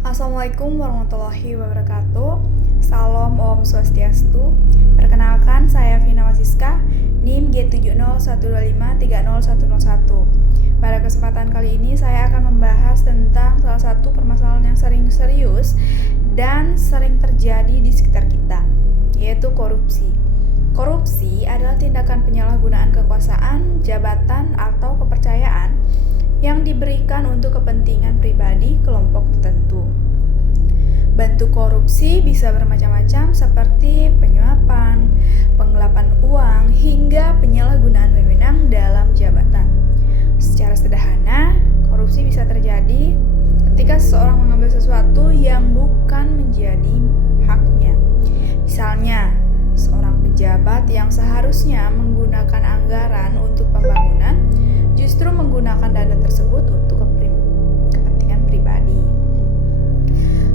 Assalamualaikum warahmatullahi wabarakatuh. Salam Om Swastiastu. Perkenalkan, saya Vina Wasiska, NIM G7012530101. Pada kesempatan kali ini saya akan membahas tentang salah satu permasalahan yang sering serius dan sering terjadi di sekitar kita, yaitu korupsi. Korupsi adalah tindakan penyalahgunaan kekuasaan, jabatan, atau kepercayaan yang diberikan untuk kepentingan pribadi kelompok tertentu. Bentuk korupsi bisa bermacam-macam seperti penyuapan, penggelapan uang, hingga penyalahgunaan wewenang dalam jabatan. Secara sederhana, korupsi bisa terjadi ketika seseorang mengambil sesuatu yang bukan menjadi haknya. Misalnya, seorang pejabat yang seharusnya menggunakan anggaran untuk pembangunan justru menggunakan dana tersebut untuk kepentingan pribadi.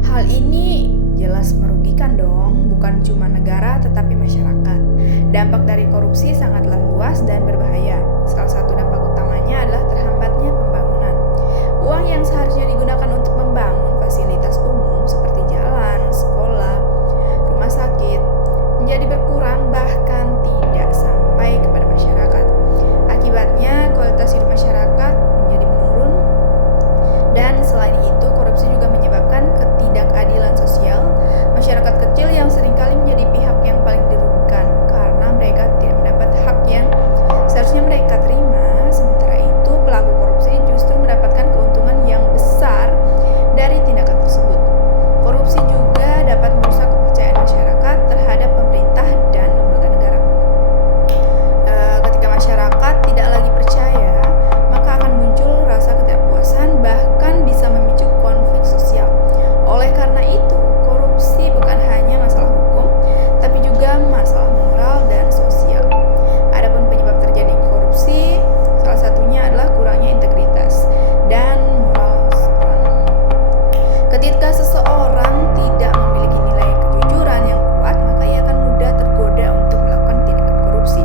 Hal ini jelas merugikan dong, bukan cuma negara tetapi masyarakat. Dampak dari korupsi sangatlah luas dan berbahaya. Salah satu dampak utamanya adalah terhambatnya pembangunan. Uang yang seharusnya digunakan untuk membangun fasilitas umum seperti jalan, sekolah, rumah sakit menjadi berkurang, bahkan tidak sampai kepada masyarakat. Akibatnya kualitas hidup masyarakat menjadi menurun, dan selain itu korupsi juga menyebabkan ketidakadilan sosial. Masyarakat kecil yang seringkali menjadi pihak yang paling dirugikan karena mereka tidak mendapat hak yang seharusnya mereka terima. Sementara itu pelaku korupsi justru mendapatkan keuntungan yang besar dari tindakan tersebut. Korupsi juga dapat merusak kepercayaan masyarakat terhadap pemerintah dan lembaga negara. Ketika masyarakat tidak lagi percaya, maka akan muncul rasa ketidakpuasan, bahkan bisa memicu konflik sosial. Oleh karena itu, korupsi bukan hanya masalah hukum, tapi juga masalah moral dan sosial. Adapun penyebab terjadi korupsi, salah satunya adalah kurangnya integritas dan moral seseorang. Ketika seseorang tidak memiliki nilai kejujuran yang kuat, maka ia akan mudah tergoda untuk melakukan tindakan korupsi.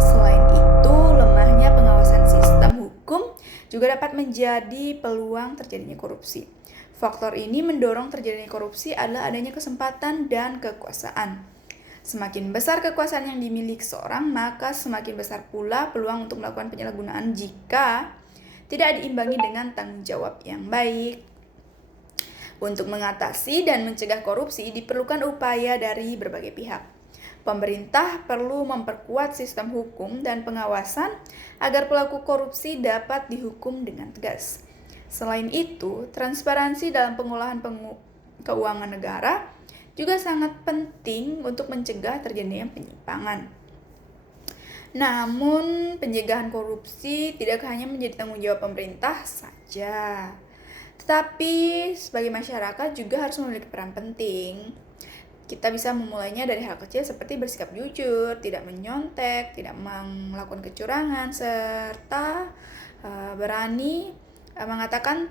Selain itu, lemahnya pengawasan sistem hukum juga dapat menjadi peluang terjadinya korupsi. Faktor ini mendorong terjadinya korupsi adalah adanya kesempatan dan kekuasaan. Semakin besar kekuasaan yang dimiliki seorang, maka semakin besar pula peluang untuk melakukan penyalahgunaan jika tidak diimbangi dengan tanggung jawab yang baik. Untuk mengatasi dan mencegah korupsi diperlukan upaya dari berbagai pihak. Pemerintah perlu memperkuat sistem hukum dan pengawasan agar pelaku korupsi dapat dihukum dengan tegas. Selain itu, transparansi dalam pengolahan keuangan negara juga sangat penting untuk mencegah terjadinya penyimpangan. Namun, pencegahan korupsi tidak hanya menjadi tanggung jawab pemerintah saja, tetapi sebagai masyarakat juga harus memiliki peran penting. Kita bisa memulainya dari hal kecil seperti bersikap jujur, tidak menyontek, tidak melakukan kecurangan, serta berani mengatakan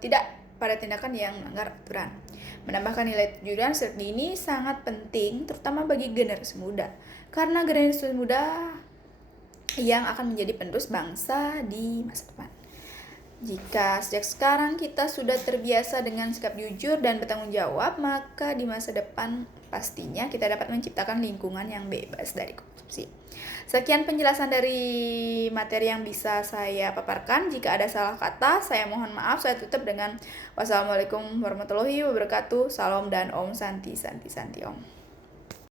tidak pada tindakan yang melanggar aturan. Menambahkan nilai kejujuran seperti ini sangat penting, terutama bagi generasi muda, karena generasi muda yang akan menjadi penerus bangsa di masa depan. Jika sejak sekarang kita sudah terbiasa dengan sikap jujur dan bertanggung jawab, maka di masa depan pastinya kita dapat menciptakan lingkungan yang bebas dari korupsi. Sekian penjelasan dari materi yang bisa saya paparkan. Jika ada salah kata, saya mohon maaf. Saya tutup dengan wassalamualaikum warahmatullahi wabarakatuh. Salam dan Om Santi Santi Santi Om.